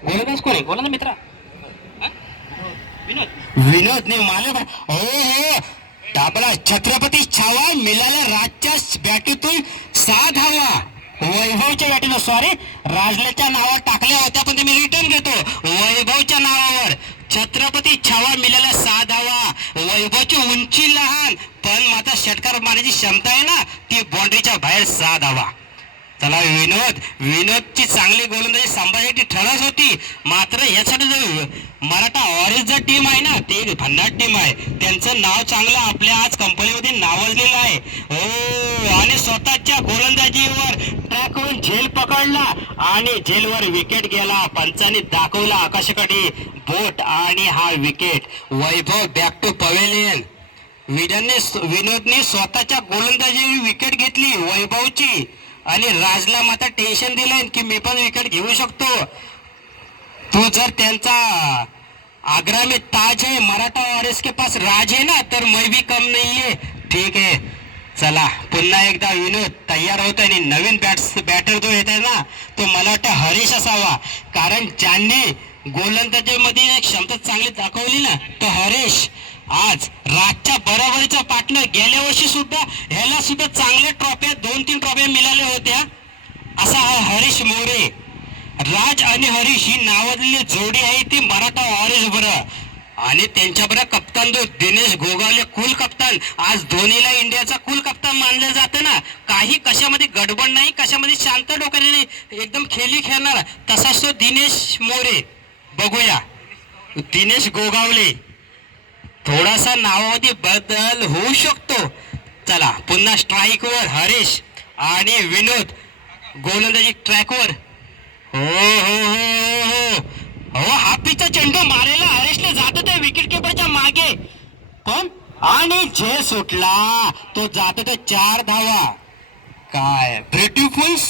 गोलंदाज कोण आहे? गोलंदाज मित्रा विनोद. विनोदने मारले. हो हो, टाबला छत्रपती छावा मिळाला राजच्या बॅटीतून 6 धावा. वैभवच्या बॅटीनं, सॉरी, राजल्याच्या नावावर टाकल्या होत्या पण ते मी रिटर्न घेतो. वैभवच्या नावावर छत्रपती छावा मिळाला 6 धावा. वैभवची उंची लहान पण मात्र षटकार मारण्याची क्षमता आहे ना, ती बाउंड्रीच्या बाहेर 6 धावा. चला विनोदची चांगली गोलंदाजी संभाजीची ठरस होती. मात्र यासाठी जो मराठा ऑरेंज जर टीम आहे ना, ते एक भन्नाट टीम आहे. त्यांचं नाव चांगलं आपल्या आज कंपनीमध्ये नावाजलेलं आहे. हो, आणि स्वतःच्या गोलंदाजीवर ट्रॅक करून झेल पकडला आणि झेलवर विकेट गेला. पंचांनी दाखवला आकाशाकडे बोट आणि हा wicket. Vaibhav back to pavilion. विनोदने स्वतःच्या गोलंदाजी विकेट घेतली वैभवची आणि राजला मात्र टेन्शन दिलंय की मी पण विकेट घेऊ शकतो. तू जर त्यांचा आग्रा में ताज है, मराठा वारिस के पास राज है ना, तर मैं भी कम नहीं है. ठीक आहे, चला पुन्हा एकदा विनोद तयार होतोय आणि नवीन बॅटर जो येत आहे ना, तो मला वाटतं हरीश असावा. कारण ज्यांनी गोलंदाजीमध्ये क्षमता चांगली दाखवली ना, तो हरीश आज राजच्या बरोबरीचा पार्टनर. गेल्या वर्षी सुद्धा ह्याला सुद्धा चांगल्या ट्रॉफ्या 2-3 ट्रॉफ्या मिळाल्या होत्या. असा हा हरीश मोरे. राज आणि हरीश ही नावाजलेली जोडी आहे ती मराठा ऑरेंज बरं. आणि त्यांच्याबरोबर कप्तान जो दिनेश गोगावले, कुल कप्तान. आज धोनीला इंडियाचा कुल कप्तान मानलं जातं ना. काही कशामध्ये गडबड नाही, कशामध्ये शांत डोक्याने नाही, एकदम खेळी खेळणार तसाच तो दिनेश मोरे. बघूया दिनेश गोगावले, थोडासा नावामध्ये बदल होऊ शकतो. चला पुन्हा स्ट्राईकवर हरीश आणि विनोद गोलंदाजी ट्रॅकवर. हो हो हो हो हो, हापीचा चेंडू मारायला हरीशला जातो त्या विकेट किपरच्या मागे, पण आणि झेल सुटला. तो जातो त्या 4 धावा. काय ब्युटिफुल